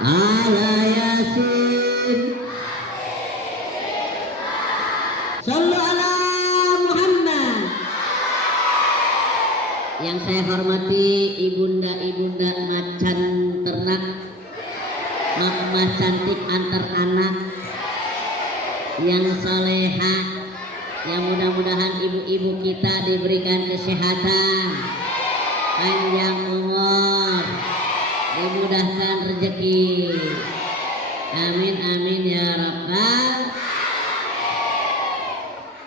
ala yasin. Sallu ala Muhammad. Yang saya hormati ibunda-ibunda macan ternak, mama cantik antar anak yang soleha, yang mudah-mudahan ibu-ibu kita diberikan kesehatan, panjang umur, dimudahkan rezeki. Amin amin ya rabbal.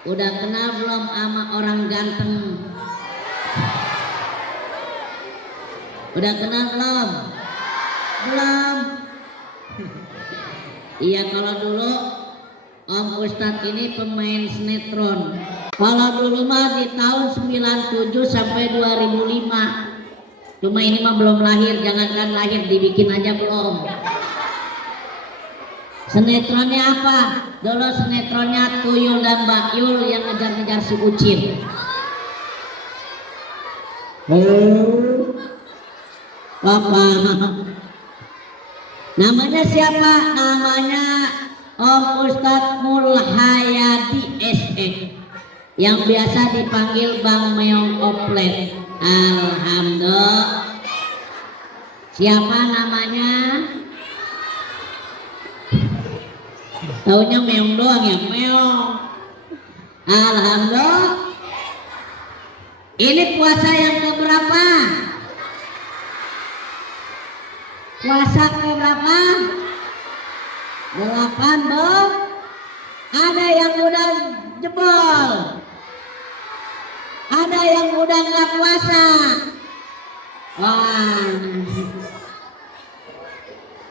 Udah kenal belum sama orang ganteng? Udah kenal belum? Belum. Iya, kalau dulu Om Ustadz ini pemain sinetron. Kalau dulu mah di tahun 97 sampai 2005. Cuma ini mah belum lahir, jangankan lahir, dibikin aja belum. Sinetronnya apa? Dulu sinetronnya Tuyul dan Mbak Yul yang ngejar-ngejar si Ucil. Apa? Namanya siapa? Namanya Om Ustadz Mulhayati SE, yang biasa dipanggil Bang Meong Oplet. Alhamdulillah. Siapa namanya? Taunya Meong doang ya, Meong. Alhamdulillah. Ini puasa yang keberapa? Puasa keberapa? 8 dong. Ada yang udah jebol, ada yang udah nggak puasa. Wah,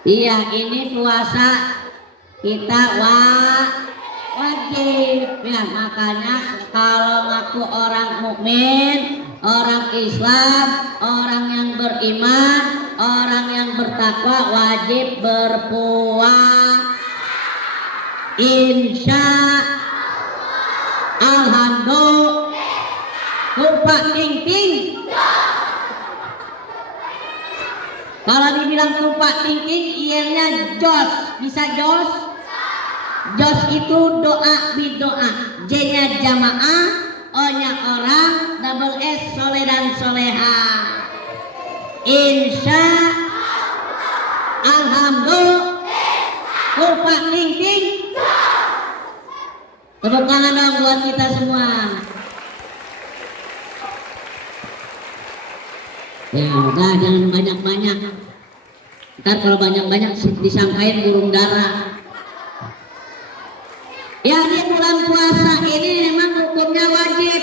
iya, ini puasa kita wajib ya. Makanya kalau ngaku orang mukmin, orang Islam, orang yang beriman, orang yang bertakwa wajib berpuasa. Insya Alhamdulillah. Lupa ting ting. Kalau dibilang lupa ting ting, ianya jos. Bisa jos? Jos itu doa bidoa. J-nya jamaah, O-nya orang, double S soleh dan soleha. Insya Alhamdulillah. Lupa ting ting. Tepuk tangan dong buat kita semua. Ya udah, jangan banyak-banyak. Ntar kalau banyak-banyak disangkain burung dara. Ya, di bulan puasa ini memang hukumnya wajib.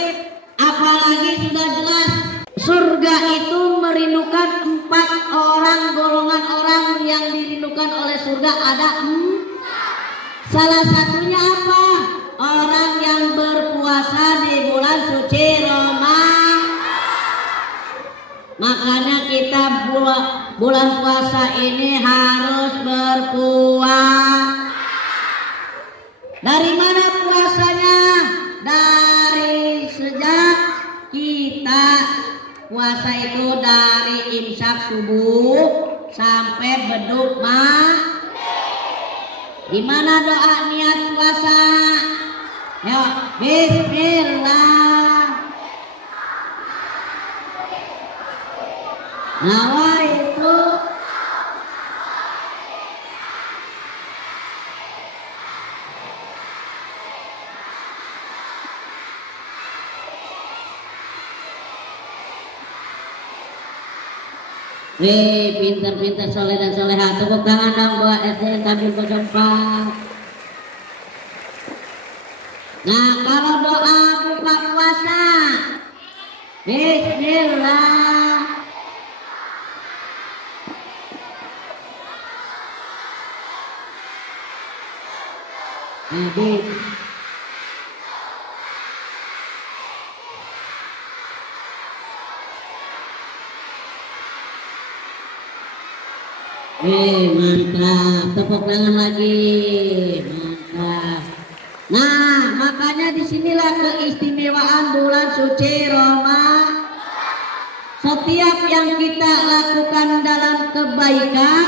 Apalagi sudah jelas surga itu merindukan 4 orang, golongan orang yang dirindukan oleh surga ada. Salah satunya apa? Orang yang berpuasa di bulan suci Ramadan. Makanya kita bulan puasa ini harus berpuasa. Dari mana puasanya? Dari sejak kita puasa itu dari imsak subuh sampai beduk maghrib. Gimana doa niat puasa? Yuk, bismillah. Nawaitu pinter-pinter soleh dan soleha. Tepuk tangan dong buat SD Tabir 04. Nah, kalau doa buka puasa, bismillah. Habis. Mantap. Tepuk tangan lagi. Mantap. Nah, makanya disinilah keistimewaan bulan suci Ramadan. Setiap yang kita lakukan dalam kebaikan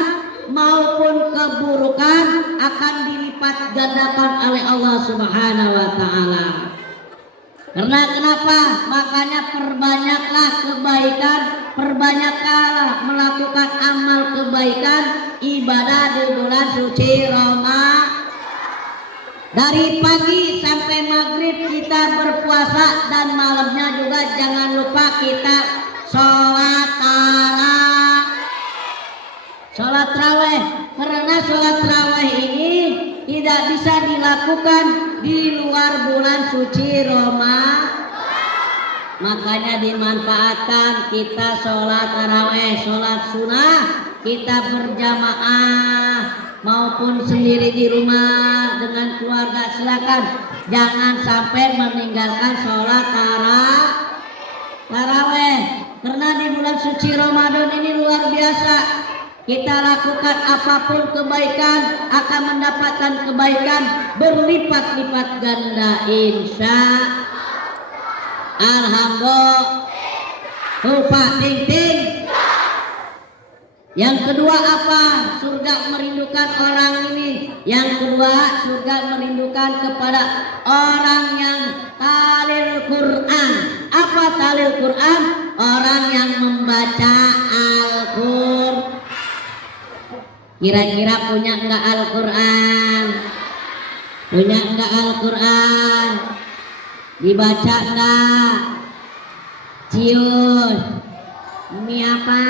maupun keburukan akan dilipat gandakan oleh Allah Subhanahu wa taala. Karena kenapa? Makanya perbanyaklah kebaikan, perbanyaklah melakukan amal kebaikan, ibadah di bulan suci Ramadan. Dari pagi sampai maghrib kita berpuasa, dan malamnya juga jangan lupa kita sholat tarawih. Karena sholat tarawih ini tidak bisa dilakukan di luar bulan suci Ramadan. Makanya dimanfaatkan kita sholat tarawih, sholat sunnah kita berjamaah maupun sendiri di rumah dengan keluarga, silakan jangan sampai meninggalkan sholat tarawih. Karena di bulan suci Ramadan ini luar biasa, kita lakukan apapun kebaikan akan mendapatkan kebaikan berlipat-lipat ganda, insya Alhamdulillah. Lupa ting-ting. Yang kedua apa? Surga merindukan orang ini. Yang kedua, surga merindukan kepada orang yang talil Quran. Apa talil Quran? Orang yang membaca Al-Quran. Kira-kira punya enggak Al-Quran? Punya enggak Al-Quran? Dibaca enggak? Cius. Ini apa?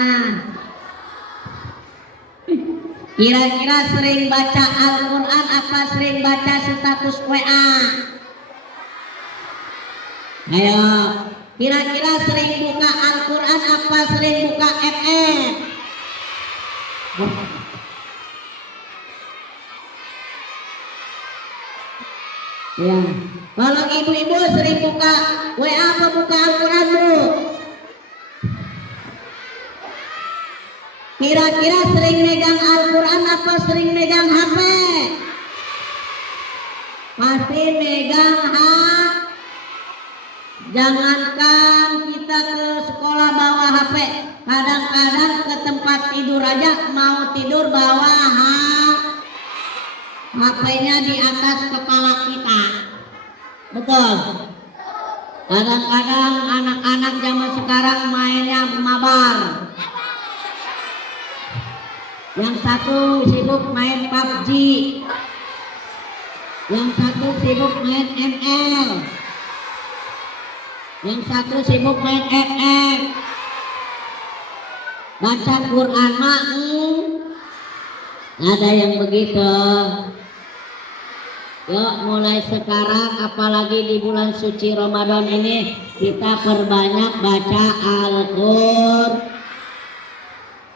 Kira-kira sering baca Al-Quran apa sering baca status WA? Ayo, kira-kira sering buka Al-Quran apa sering buka FF? Ya, kalau ibu-ibu sering buka WA apa buka Al-Quran, Bu? Kira-kira sering megang Al-Quran apa sering megang HP? Pasti megang Jangankan kita ke sekolah bawa HP, kadang-kadang ke tempat tidur aja mau tidur bawa HP-nya di atas kepala kita. Betul. Kadang-kadang anak-anak zaman sekarang mainnya mabar. Yang satu sibuk main PUBG, yang satu sibuk main ML, yang satu sibuk main FF. Baca Quran mah ada yang begitu. Yuk mulai sekarang, apalagi di bulan suci Ramadan ini, kita perbanyak baca Al-Quran.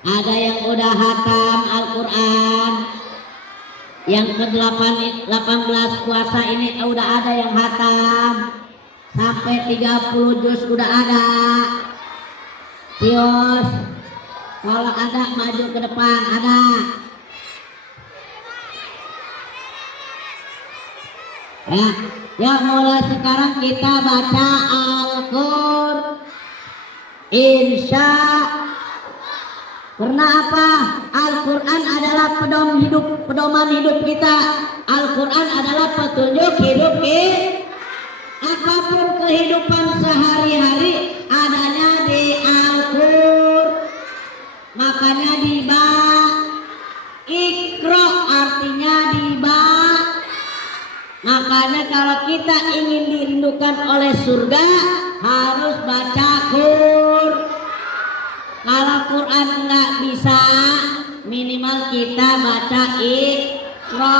Ada yang udah hatam Al-Quran, yang ke-18 puasa ini udah ada yang hatam, sampai 30 juz udah ada. Kios, kalau ada maju ke depan, ada. Ya mulai sekarang kita baca Al-Quran, insya. Karena apa? Al-Quran adalah pedoman hidup kita. Al-Quran adalah petunjuk hidup kita. Apapun kehidupan sehari-hari adanya di Al-Quran. Makanya Iqra artinya makanya kalau kita ingin dirindukan oleh surga harus baca Quran. Kalau Quran nggak bisa, minimal kita baca Iqra.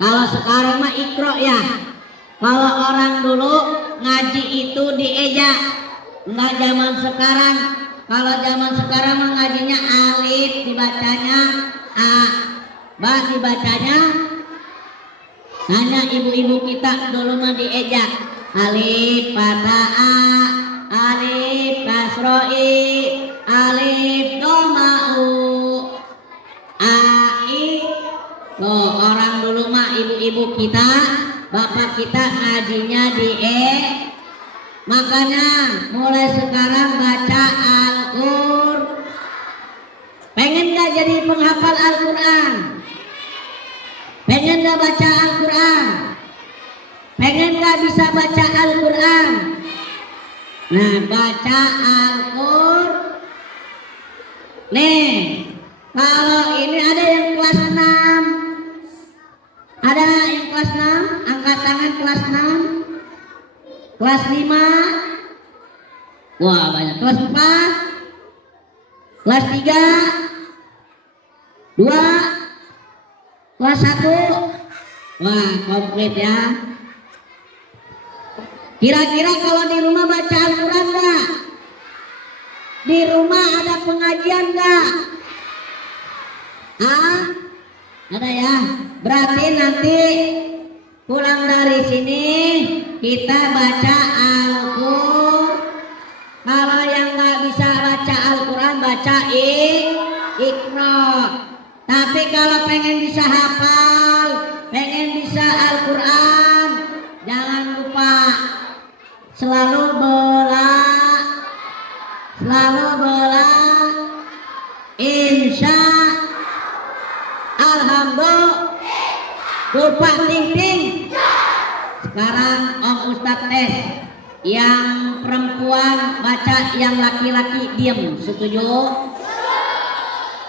Kalau sekarang mah Iqra ya. Kalau orang dulu ngaji itu diejak, nggak zaman sekarang. Kalau zaman sekarang mengajinya alif dibacanya a, ba dibacanya. Hanya ibu-ibu kita dulu mah diejak alif fathah a, alif kasroi, alif doma'u, ai. Tuh orang dulu mah ibu-ibu kita, bapak kita ngajinya di Makanya mulai sekarang baca Al-Quran. Pengen Pengen gak jadi penghafal Al-Quran? Pengen gak baca Al-Quran? Pengen gak bisa baca Al-Quran? Nah, baca Al-Quran. Nih, kalau ini ada yang kelas 6. Ada yang kelas 6? Angkat tangan kelas 6. Kelas 5. Wah, banyak. Kelas 4. Kelas 3. 2. Kelas 1. Wah, komplit ya. Kira-kira kalau di rumah baca Al-Quran gak? Di rumah ada pengajian gak? Ada ya. Berarti nanti pulang dari sini kita baca Al-Quran. Kalau yang gak bisa baca Al-Quran, baca Iqra. Tapi kalau pengen bisa hafal, pengen bisa Al-Quran, jangan lupa selalu bela, insya alhamdulillah, lupa ting. Sekarang Om Ustadz tes, yang perempuan baca, yang laki-laki diam. Setuju?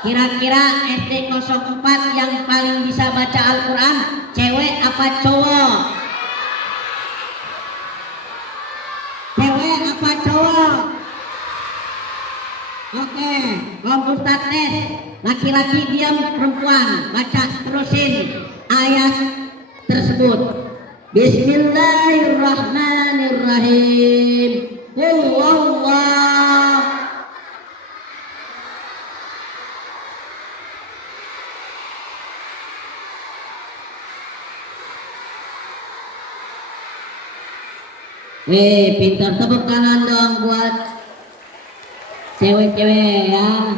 Kira-kira SD 04 yang paling bisa baca Al-Quran cewek apa cowok? Cewek apa cowok? Oke, Om Ustadz tes, laki-laki diam, perempuan baca, terusin ayat tersebut. Bismillahirrahmanirrahim. Wallah. Pintar, tepuk tangan dong buat cewek-cewek ya.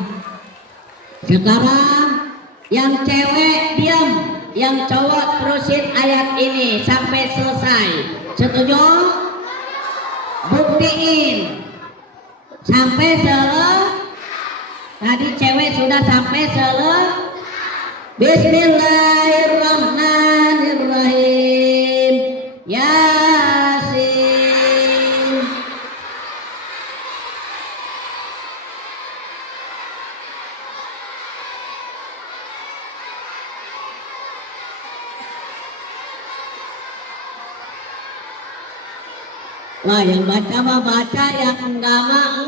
Sekarang yang cewek diam, yang cowok terusin ayat ini sampai selesai. Setuju? Buktiin sampai selesai. Tadi cewek sudah sampai selesai. Bismillahirrahmanirrahim. Yasin. Wah, yang baca mah baca, yang enggak mah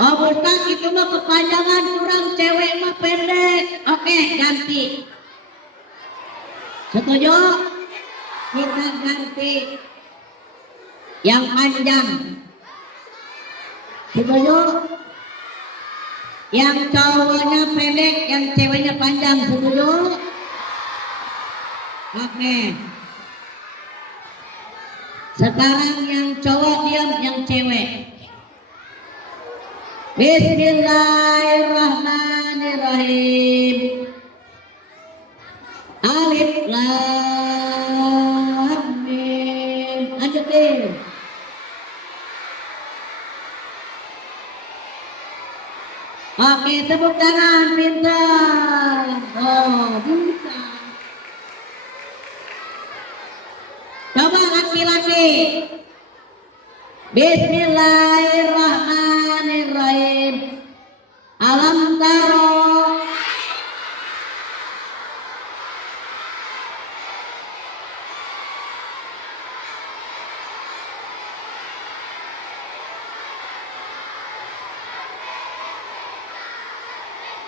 Oh, bukan, itu mah kepanjangan, kurang, cewek mah pendek. Oke, ganti. Setuju? Kita ganti yang panjang. Setuju? Yang cowoknya pendek, yang ceweknya panjang. Setuju? Oke. Sekarang yang cowok diam, yang cewek. Bismillahirrahmanirrahim. Alif lam mim. Lanjutin. Oke, tepuk tangan, pintar. Oh, pintar. Coba laki-laki. Bismillahirrahmanirrahim. Alam taro.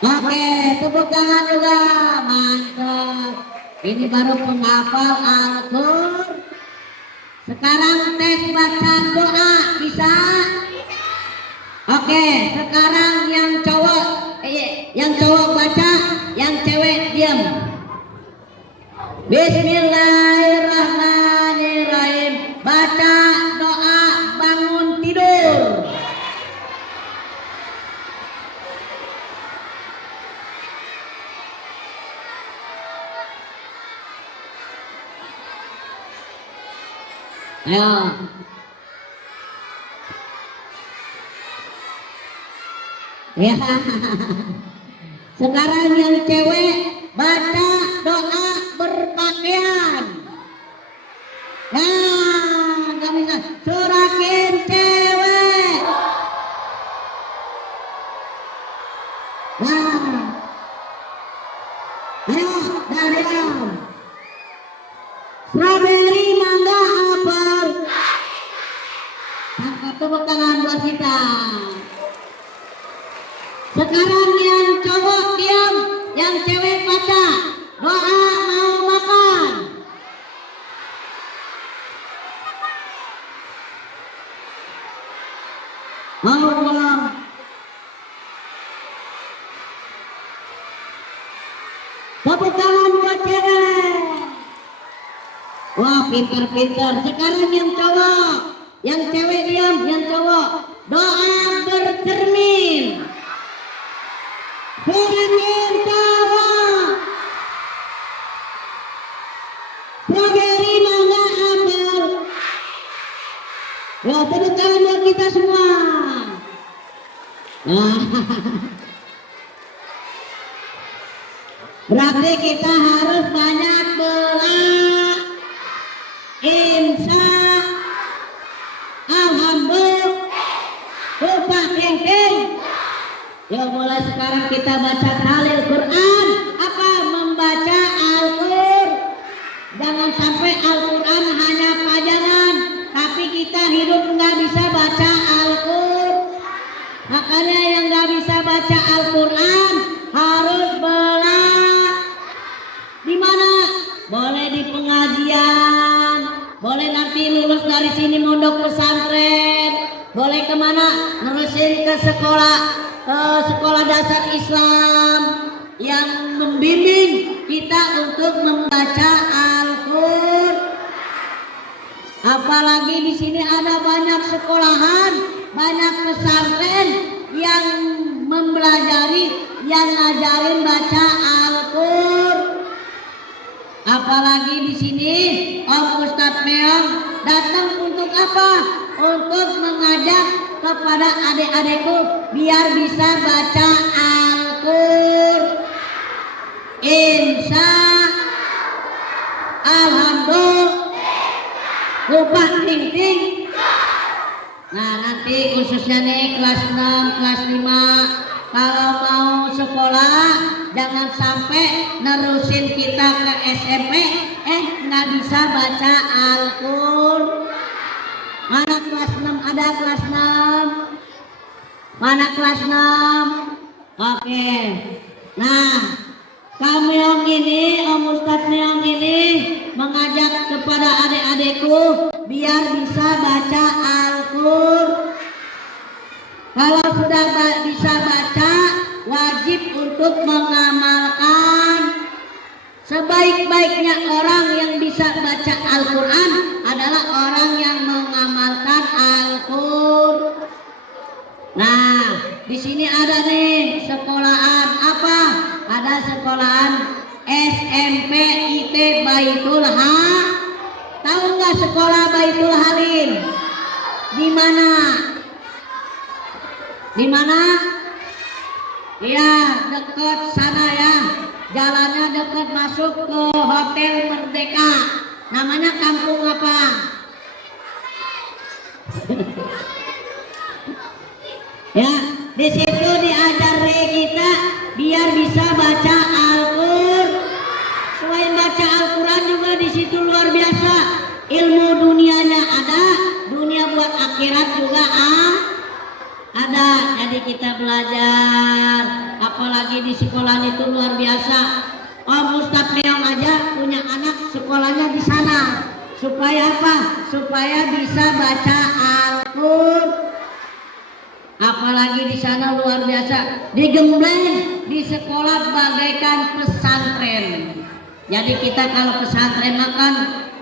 Oke, tepuk tangan juga. Mantap. Ini baru penghafal Al-Quran. Sekarang tes baca doa, bisa? Oke, sekarang yang cowok baca, yang cewek diam. Bismillahirrahmanirrahim. Baca doa bangun tidur. Ayo. Ya. Sekarang yang cewek baca doa berpakaian. Nah, kami surakin cewek. Nah, ayo Darian. Strawberry, mangga, apel. Angkat tepuk tangan buat kita. Sekarang yang cowok diam, yang cewek baca doa mau makan. Mau pulang. Tepuk tangan buat cewek. Wah, pintar-pintar. Sekarang yang cowok, yang cewek diam, yang cowok doa bercermin. Bercermin cowok. Strawberry, mangga, apel. Wah, tepuk tangan buat kita semua. Nah. Berarti kita harus banyak bela. Insya Alhamdulillah. Lupa kengkeng. Ya, mulai sekarang kita baca tahlil Quran. Apa? Membaca Al-Qur'an. Jangan sampai Al-Quran hanya pajangan, tapi kita hidup nggak bisa baca Al-Qur'an. Makanya yang nggak bisa baca Al-Quran harus bela. Di mana? Boleh di pengajian, boleh nanti lulus dari sini mondok pesantren, boleh kemana? Nerusin ke sekolah dasar Islam yang membimbing kita untuk membaca Al-Qur'an. Apalagi di sini ada banyak sekolahan, banyak pesantren yang mempelajari, yang ngajarin baca Al-Qur'an. Apalagi di sini Om Ustadz Meong datang untuk apa? Untuk mengajak kepada adik-adikku biar bisa baca Al-Qur'an. Insya Alhamdulillah. Lupa ting-ting. Nah, nanti khususnya nih kelas 6, kelas 5 kalau mau sekolah jangan sampai nerusin kita ke SMP nggak bisa baca Al-Qur'an. Mana kelas 6? Ada kelas 6? Mana kelas 6? Oke. Nah, kami yang ini, Om Ustadz Meong ini mengajak kepada adik-adikku biar bisa baca Al-Qur'an. Kalau sudah bisa baca, wajib untuk mengamalkan. Sebaik-baiknya orang yang bisa baca Al-Quran adalah orang yang mengamalkan Al-Qur'an. Nah, di sini ada nih sekolahan apa? Ada sekolahan SMP IT Baitul Ha. Tahu nggak sekolah Baitul Halim? Di mana? Di mana? Ya, dekat sana ya. Jalannya dekat masuk ke Hotel Merdeka. Namanya kampung apa? Ya, di situ diajari kita biar bisa baca Al-Qur'an. Selain baca Al-Quran juga di situ luar biasa. Ilmu dunianya ada, dunia buat akhirat juga ada. Jadi kita belajar, apalagi di sekolah itu luar biasa. Om Ustadz Meong aja punya anak sekolahnya di sana. Supaya apa? Supaya bisa baca Al-Qur'an. Apalagi di sana luar biasa. Di Gembleng, di sekolah bagaikan pesantren. Jadi kita kalau pesantren makan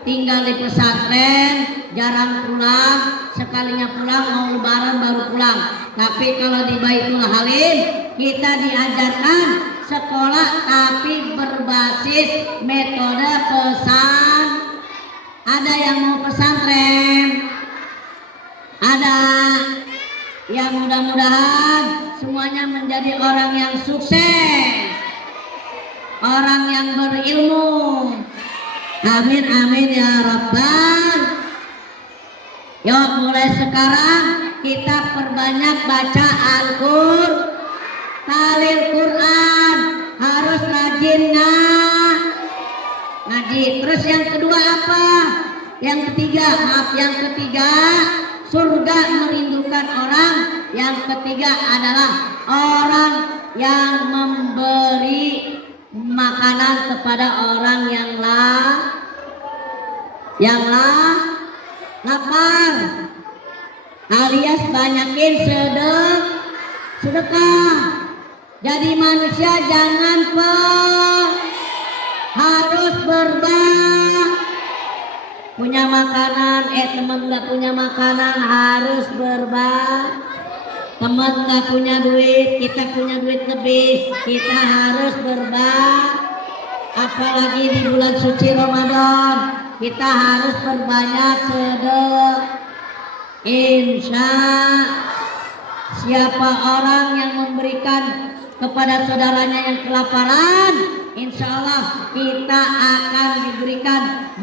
tinggal di pesantren, jarang pulang, sekalinya pulang mau lebaran baru pulang. Tapi kalau di Baitul Halim kita diajarkan sekolah tapi berbasis metode pesan. Ada yang mau pesantren? Ada. Ya mudah-mudahan semua semuanya menjadi orang yang sukses, orang yang berilmu. Amin amin ya rabbal. Yuk mulai sekarang kita perbanyak baca Al-Qur'an, talil Quran, harus rajin ngaji. Terus yang kedua apa? Yang ketiga, surga merindukan orang. Yang ketiga adalah orang yang memberi makanan kepada orang yang lapar, alias banyakin sedekah. Jadi manusia jangan harus punya makanan, teman nggak punya makanan harus teman nggak punya duit, kita punya duit lebih, kita harus apalagi di bulan suci Ramadan kita harus perbanyak sedekah. Siapa orang yang memberikan kepada saudaranya yang kelaparan, insya Allah kita akan diberikan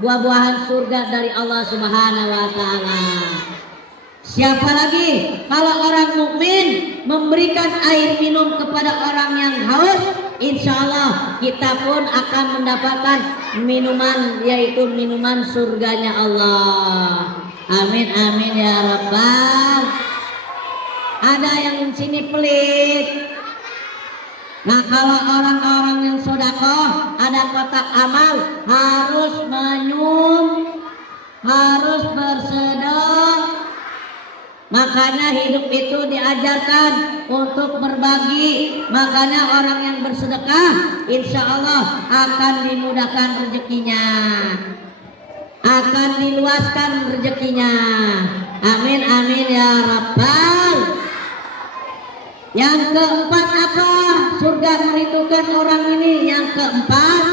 buah-buahan surga dari Allah Subhanahu wa Ta'ala. Siapa lagi? Kalau orang mukmin memberikan air minum kepada orang yang haus, insya Allah kita pun akan mendapatkan minuman, yaitu minuman surganya Allah. Amin amin ya rabbal. Ada yang sini pelit. Nah kalau orang-orang yang sedekah ada kotak amal, harus harus bersedekah. Makanya hidup itu diajarkan untuk berbagi. Makanya orang yang bersedekah insya Allah akan dimudahkan rezekinya, akan diluaskan rezekinya. Amin amin ya rabbal. Yang keempat apa? Surga merindukan orang ini. Yang keempat,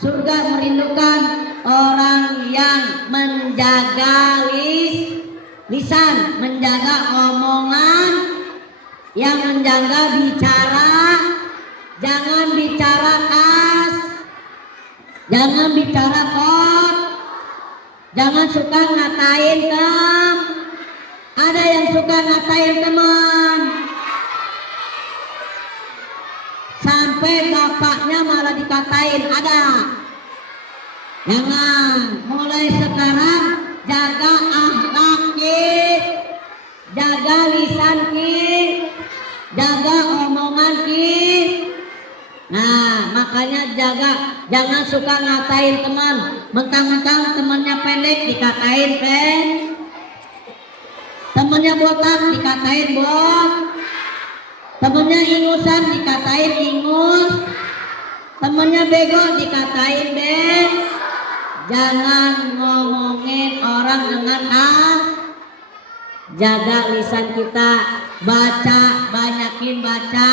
surga merindukan orang yang menjaga lisan, menjaga omongan, yang menjaga bicara, jangan bicara jangan bicara jangan suka ngatain ada yang suka ngatain teman, sampai bapaknya malah dikatain ada. Jangan, mulai sekarang jaga akhlak kita, jaga lisan kita, jaga omongan kita. Nah makanya jangan suka ngatain teman, mentang-mentang temannya pendek dikatain temannya botak dikatain temennya ingusan dikatain ingus, temennya bego dikatain Jangan ngomongin orang dengan jaga lisan kita, banyakin baca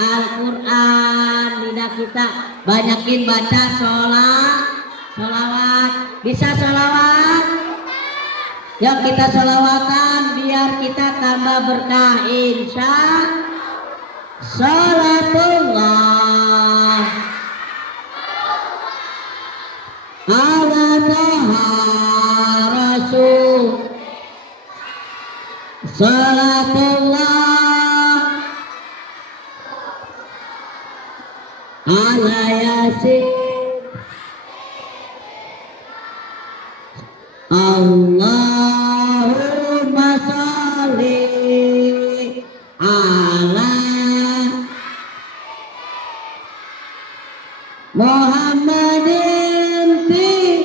Al-Quran, lidah kita banyakin baca sholawat. Bisa sholawat? Yuk kita sholawatan biar kita tambah berkah insya Salatullah ala taha rasul, salatullah ala yasin, Allahumma sholli ala Muhammadin fi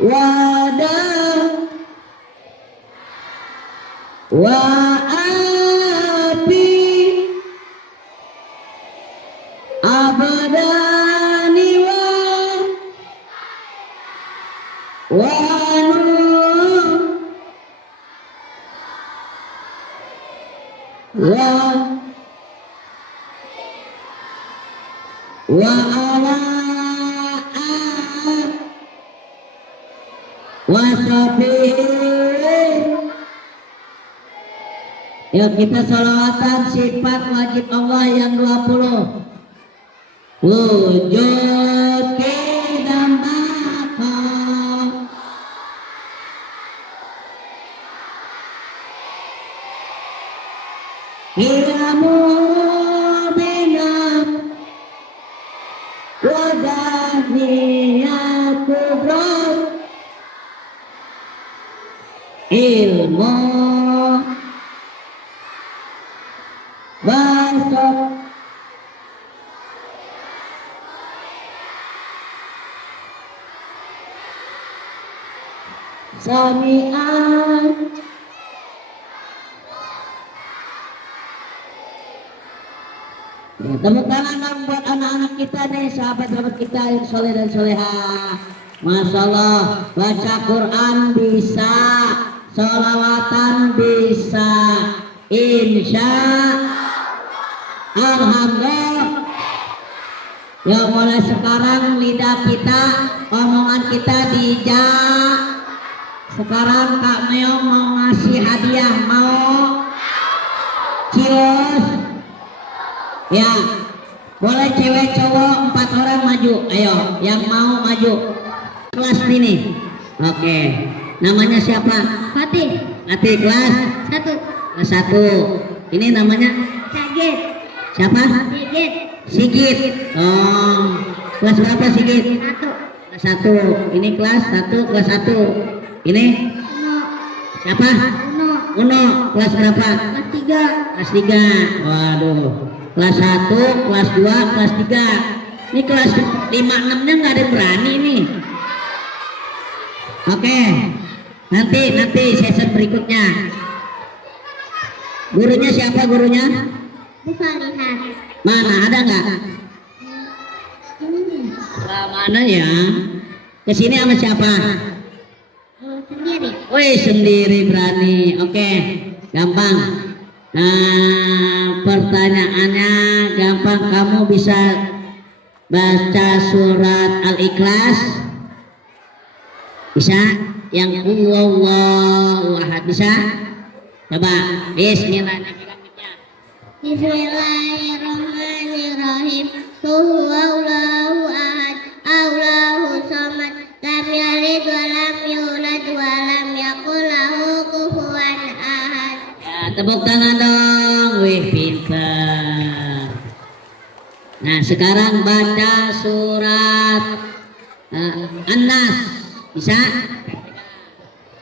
wada wa api abadani wa ala wa sahbihi Yuk kita sholawatan sifat wajib Allah yang 20. Wujud kita ilmu binam wadahiyat kubrat ilmu basok sami'an ya, tepuk tangan dong buat anak-anak kita nih, sahabat-sahabat kita yang soleh dan soleha. Masya Allah, baca Quran bisa, sholawatan bisa, insya Alhamdulillah. Ya mulai sekarang lidah kita, omongan kita dijak. Sekarang Kak Meong mau ngasih hadiah, mau cios ya, boleh cewek cowok 4 orang maju, ayo yang mau maju kelas ini. Oke, namanya siapa? Fatih. Fatih kelas 1. kelas 1. Ini namanya Sigit. siapa? Sigit. Sigit. Oh, kelas berapa Sigit? 1. Kelas 1. Ini kelas 1 kelas 1. Ini Uno. siapa? Uno. Uno kelas berapa? Kelas 3. Kelas 3. Waduh, kelas 1 kelas 2 kelas 3. Ini kelas 5 6 nya nggak ada yang berani nih. Oke, nanti session berikutnya. Gurunya siapa gurunya? Musalihat. Mana ada nggak? Mana ya? Kesini sama siapa? Sendiri. Wih, sendiri berani. Oke, gampang. Nah, pertanyaannya gampang. Kamu bisa baca surat Al-Ikhlas? Bisa? Yang Allahu Ahad bisa? Coba. Bismillahirrahmanirrahim. Bismillahirrahmanirrahim. Allahu ahad, Allahu samad, lam yalid wa lam yulad wa lam yakul lahu kufuwan ahad. Ya, tepuk tangan dong. Wih, pintar. Nah, sekarang baca surat An-Nas. Bisa?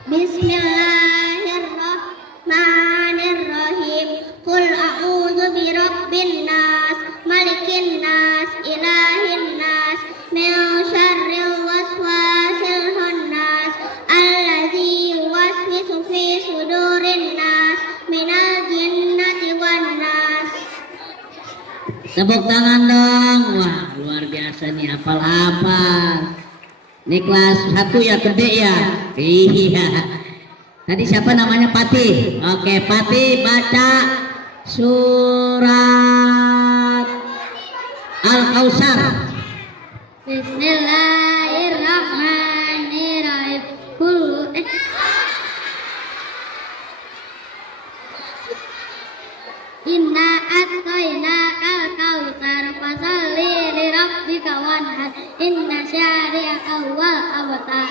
Bismillahirrahmanirrahim. Qul a'udzu birabbin nas, malikin nas, ilahin nas, min syarril waswasil khannas, allazi yuwaswisu fi sudurin nas, minal jinnati wan nas. Tepuk tangan dong. Wah, luar biasa nih, hafal-hafal. Ini kelas 1 ya, gede ya. Iya. Tadi siapa namanya? Patih. Oke, Patih baca surat Al-Kautsar. Bismillahirrahmanirrahim. Inna a'tainakal kautsar fasholli li rabbika wanhar inna syani'aka huwal abtar.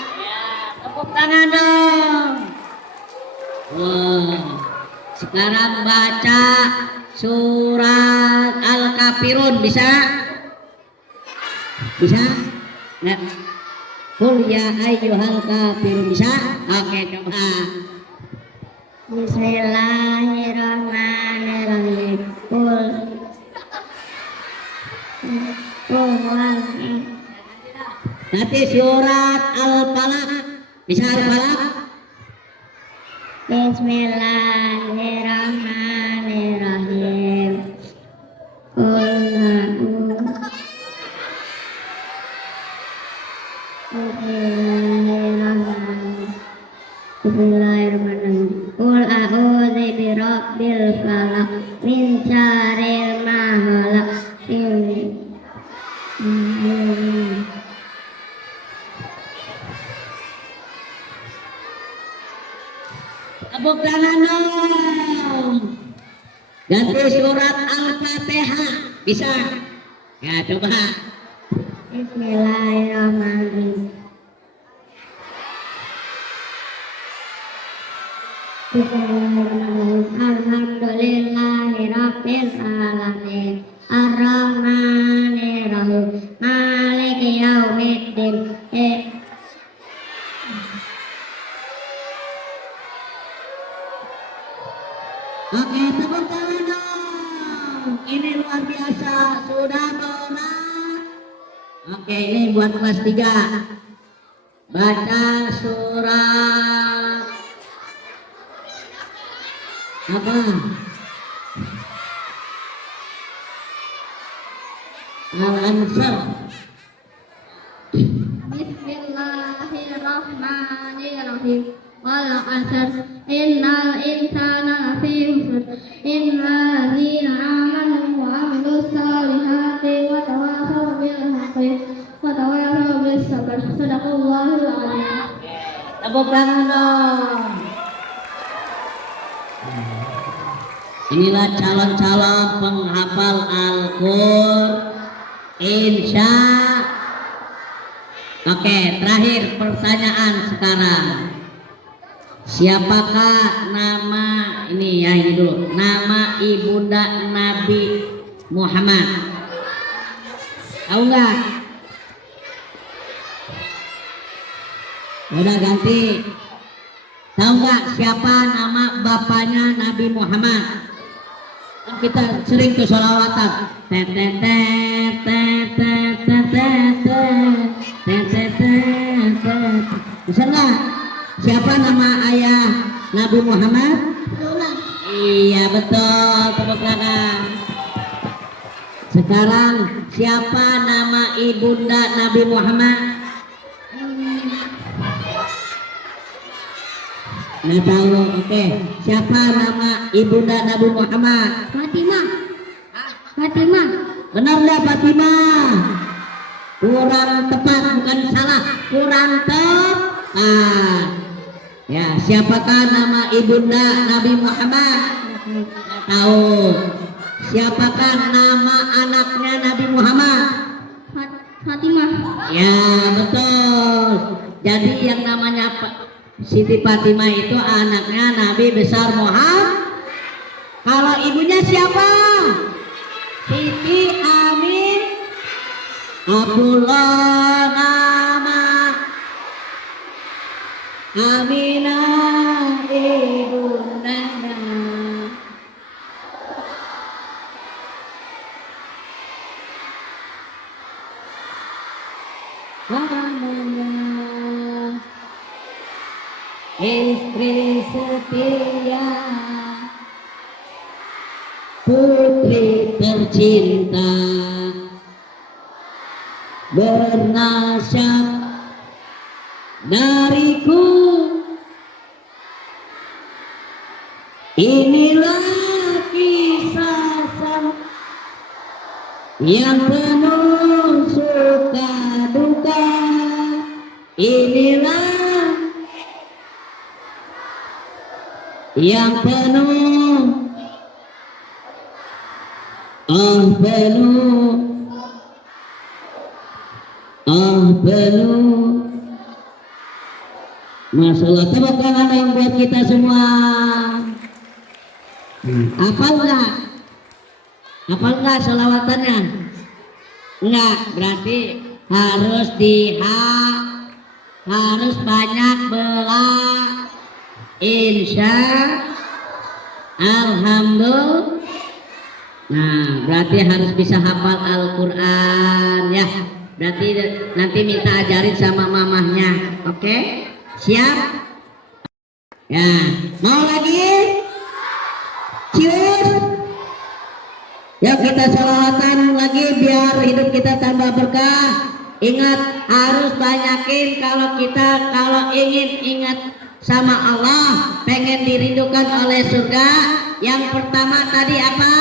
Tepuk tangan dong. Wow. Sekarang baca surat Al-Kafirun. Bisa? Bisa? Nggak? Qul ya ayyuhal kafirun. Bisa? Oke, coba. Bismillahirrahmanirrahim. Nanti surat Al-Falaq. Bisa Al-Falaq? Bismillahirrahmanirrahim. Bismillahirrahmanirrahim. Qul a'udzu birabbil falaq min syarril ma khalaq. Tepuk tangan dong. Ganti surat Al-Fatihah. Bisa? Ya, coba. Bismillahirrahmanirrahim. Alhamdulillahirabbil alamin. Ar-Rahmanirrahim. Maliki yaumiddin. Oke, tepuk tangan dong. Ini luar biasa, sudah tomat. Oke, ini buat kelas 3. Baca surat apa? Al-Ansar. Bismillahirrahmanirrahim. Wal 'asr innal insana lafi khusr illa ladzina amanu wa 'amilus solihati wa tawassaw bil haqqi wa tawassaw bis sabr. Shadaqallahul 'azim. Tepuk tangan dong. Inilah calon-calon penghafal Al-Qur'an. Insya. Oke, terakhir pertanyaan sekarang. Siapakah nama ini ya, ini dulu. Nama ibunda Nabi Muhammad. Tahu nggak? Udah ganti. Tahu nggak siapa nama bapaknya Nabi Muhammad? Kan kita sering tuh sholawatan. Bisa nggak? Siapa nama ayah Nabi Muhammad? Iya betul, tepuk tangan. Sekarang siapa nama ibunda Nabi Muhammad? Nggak tahu. Oke, siapa nama ibunda Nabi Muhammad? Fatimah. Fatimah. Benar nggak Fatimah? Kurang tepat, bukan salah, kurang tepat. Ya, siapakah nama ibunda Nabi Muhammad? Nggak tahu. Siapakah nama anaknya Nabi Muhammad? Fatimah. Ya, betul. Jadi yang namanya Siti Fatimah itu anaknya Nabi besar Muhammad. Kalau ibunya siapa? Siti Amin Abdullah nama Aminah ibundanya. Aminah istri setia, putri tercinta, bernasab dariku. Inilah kisah sang yang penuh suka duka. Inilah yang penuh penuh. Masya Allah, tepuk tangan yang buat kita semua. Hafal nggak? Hafal nggak selawatannya? Enggak, berarti harus harus banyak belajar. Insya Alhamdulillah. Nah, berarti harus bisa hafal Al-Quran ya. Berarti nanti minta ajarin sama mamahnya. Oke? Siap? Ya, mau lagi? Cheers. Yuk kita sholawatan lagi biar hidup kita tambah berkah. Ingat, harus banyakin kalau ingin ingat sama Allah, pengen dirindukan oleh surga. Yang pertama tadi apa?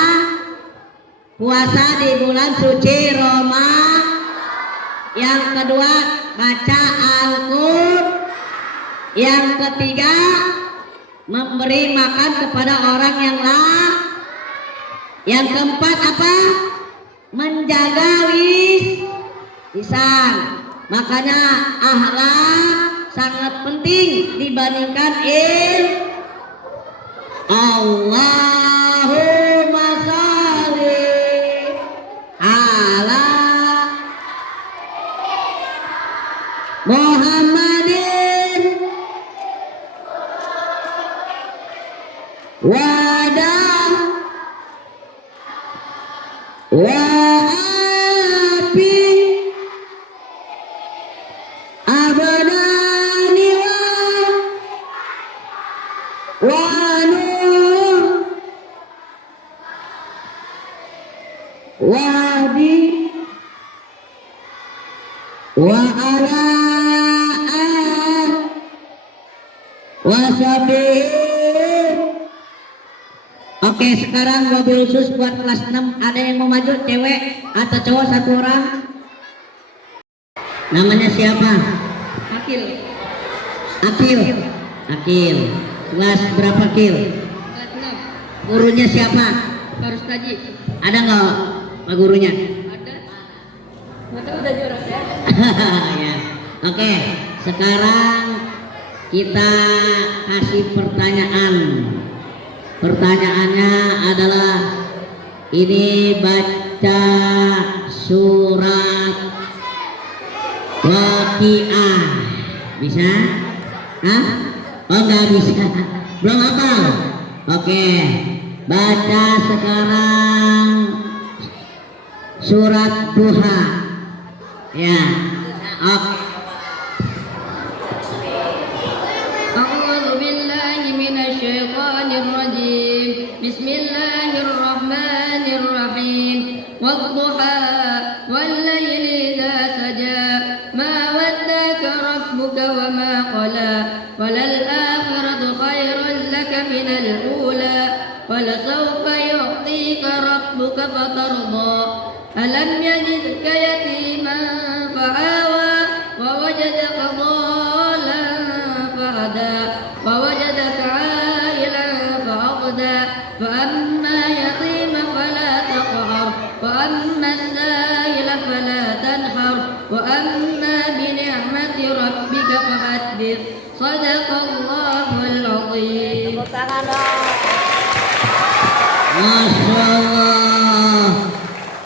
Puasa di bulan suci Ramadan. Yang kedua baca Al-Qur'an. Yang ketiga memberi makan kepada orang yang Yang keempat apa? Menjaga lisan. Makanya akhlak sangat penting dibandingkan Allahumma sholli ala Muhammadin wa api abadani wa nur wadi wa ala wasabi. Oke, sekarang mobil khusus buat kelas 6. Ada yang mau maju, cewek atau cowok, satu orang? Namanya siapa? Akil. Akil. Akil. Kelas berapa, Akil? Kelas 6. Gurunya siapa? Harus tadi. Ada nggak Pak gurunya? Ada. Mata udah juara ya. Ya. Oke, sekarang kita kasih pertanyaan. Pertanyaannya adalah ini baca surat Waqiah. Bisa? Hah? Oh nggak bisa. Belum hafal? Oke. Baca sekarang surat Duha. Ya. Oke. أعوذ بالله من الشيطان الرجيم بسم الله الرحمن الرحيم والضحى والليل إذا سجى ما ودعك ربك وما قلى وللآخرة خير لك من الأولى ولسوف يعطيك ربك فترضى ألم يجدك يتيما فآوى ووجدك ضالا فهدى ووجدك عائلا فأغنى فأما يتيم فلا تقهر وأما السائل فلا تنحر وأما بنعمة ربك فحدث صدق الله العظيم. Masya Allah,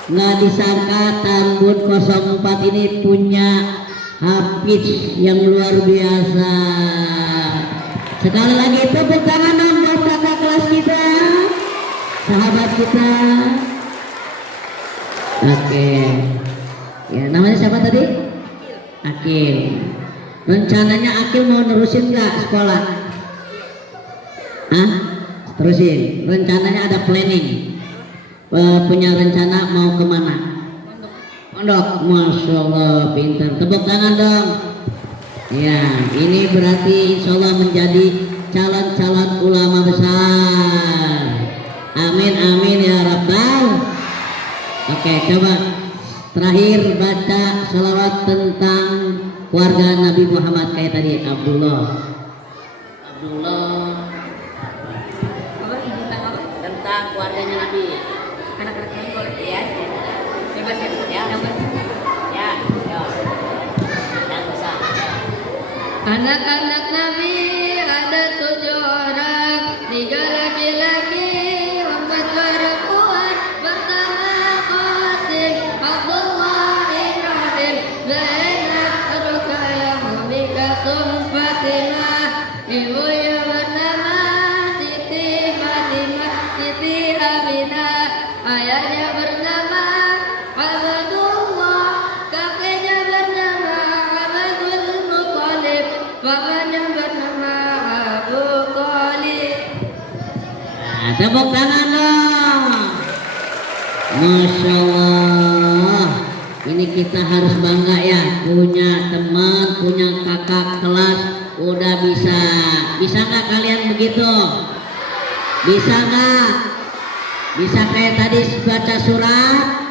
nggak disangka Tambun 04 ini punya hafiz yang luar biasa. Sekali lagi tepuk tangan dong buat kakak kelas kita, sahabat kita. Oke, ya namanya siapa tadi? Akil. Rencananya Akil mau nerusin nggak sekolah? Hah? Terusin. Rencananya ada planning. Punya rencana mau kemana? Pondok. Masya Allah, pintar. Tepuk tangan dong. Ya, ini berarti insya Allah menjadi calon-calon ulama besar. Amin amin ya Rabbal. Oke, coba terakhir baca selawat tentang keluarga Nabi Muhammad kayak tadi. Abdullah tentang keluarganya Nabi. Anak-anak yang boleh. Iya. Bebas ya. Ya. Bebas. Ya. Yang bisa. Anak-anak Nabi ada 7 orang, 3 laki-laki, 4 perempuan. Pertama Qasim, Abdullah, Ibrahim, Zainab, Ruqayyah, Ummi Kalsum, Fatimah. Ibunya bernama Siti Fatimah, Siti Aminah. Ayahnya bernama Abdullah, kakeknya bernama Abdul Muthalib, pamannya bernama Abu Thalib. Nah, tepuk tangan dong. Masya Allah, ini kita harus bangga ya, punya teman, punya kakak kelas udah bisa. Bisa nggak kalian begitu? Bisa nggak? Bisa kayak tadi baca surat?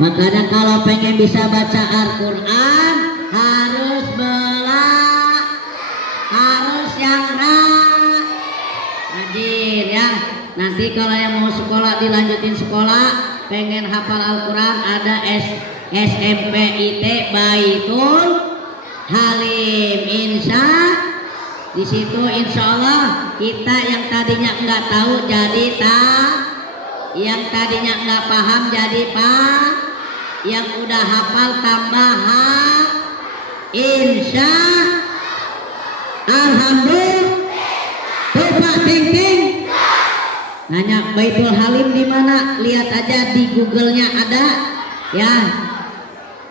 Makanya kalau pengen bisa baca Al-Quran harus harus yang rajin ya. Nanti kalau yang mau sekolah dilanjutin sekolah, pengen hafal Al-Quran, ada SMP IT Baitul Halim. Di situ insya Allah kita yang tadinya nggak tahu jadi yang tadinya nggak paham jadi yang udah hafal tambah insya alhamdulillah. Tuh Pak Ting. Nanya Baitul Halim di mana? Lihat aja di Google-nya ada ya.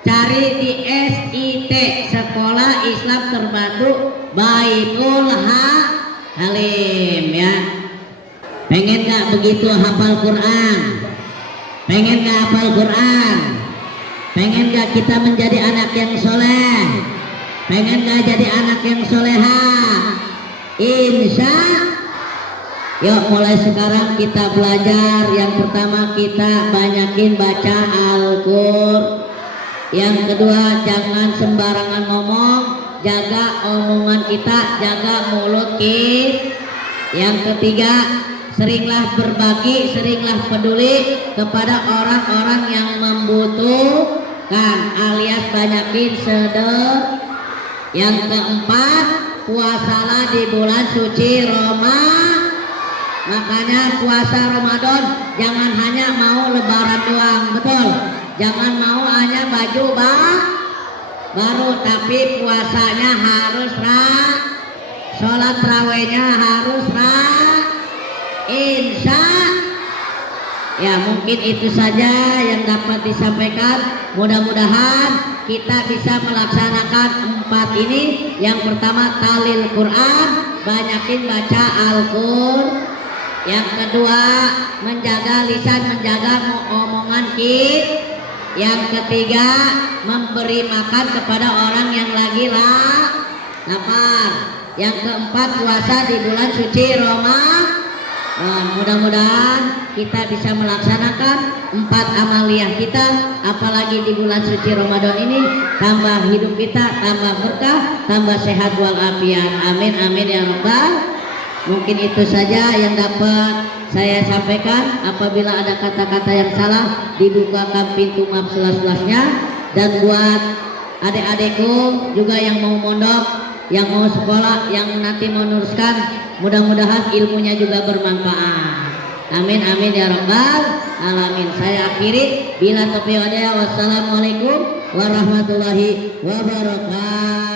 Cari di SIT, Sekolah Islam Terpadu Baitul Halim ya. Pengen gak begitu hafal Quran? Pengen gak hafal Quran? Pengen gak kita menjadi anak yang soleh? Pengen gak jadi anak yang soleha? Insya. Yuk mulai sekarang kita belajar. Yang pertama kita banyakin baca Al-Qur'an. Yang kedua jangan sembarangan ngomong, jaga omongan kita, jaga mulut kita. Yang ketiga seringlah berbagi, seringlah peduli kepada orang-orang yang membutuhkan alias banyakin sedekah. Yang keempat puasalah di bulan suci Ramadan. Makanya puasa Ramadan jangan hanya mau lebaran doang, betul? Jangan mau hanya baju baru, tapi puasanya harus sholat tarawihnya harus insya. Ya mungkin itu saja yang dapat disampaikan. Mudah-mudahan kita bisa melaksanakan 4 ini. Yang pertama talil Quran, banyakin baca Al-Qur'an. Yang kedua menjaga lisan, menjaga omongan kita. Yang ketiga memberi makan kepada orang yang lagi lapar. Yang keempat puasa di bulan suci Ramadan. Mudah-mudahan kita bisa melaksanakan 4 amaliyah kita, apalagi di bulan suci Ramadan ini. Tambah hidup kita, tambah berkah, tambah sehat walafiat. Amin amin ya rabbal. Mungkin itu saja yang dapat saya sampaikan. Apabila ada kata-kata yang salah, dibukakan pintu maaf selas-selasnya. Dan buat adik-adikku juga yang mau mondok, yang mau sekolah, yang nanti mau meneruskan, mudah-mudahan ilmunya juga bermanfaat. Amin amin ya rabbal alamin. Saya akhiri bila taufiq hidayah. Wassalamualaikum warahmatullahi wabarakatuh.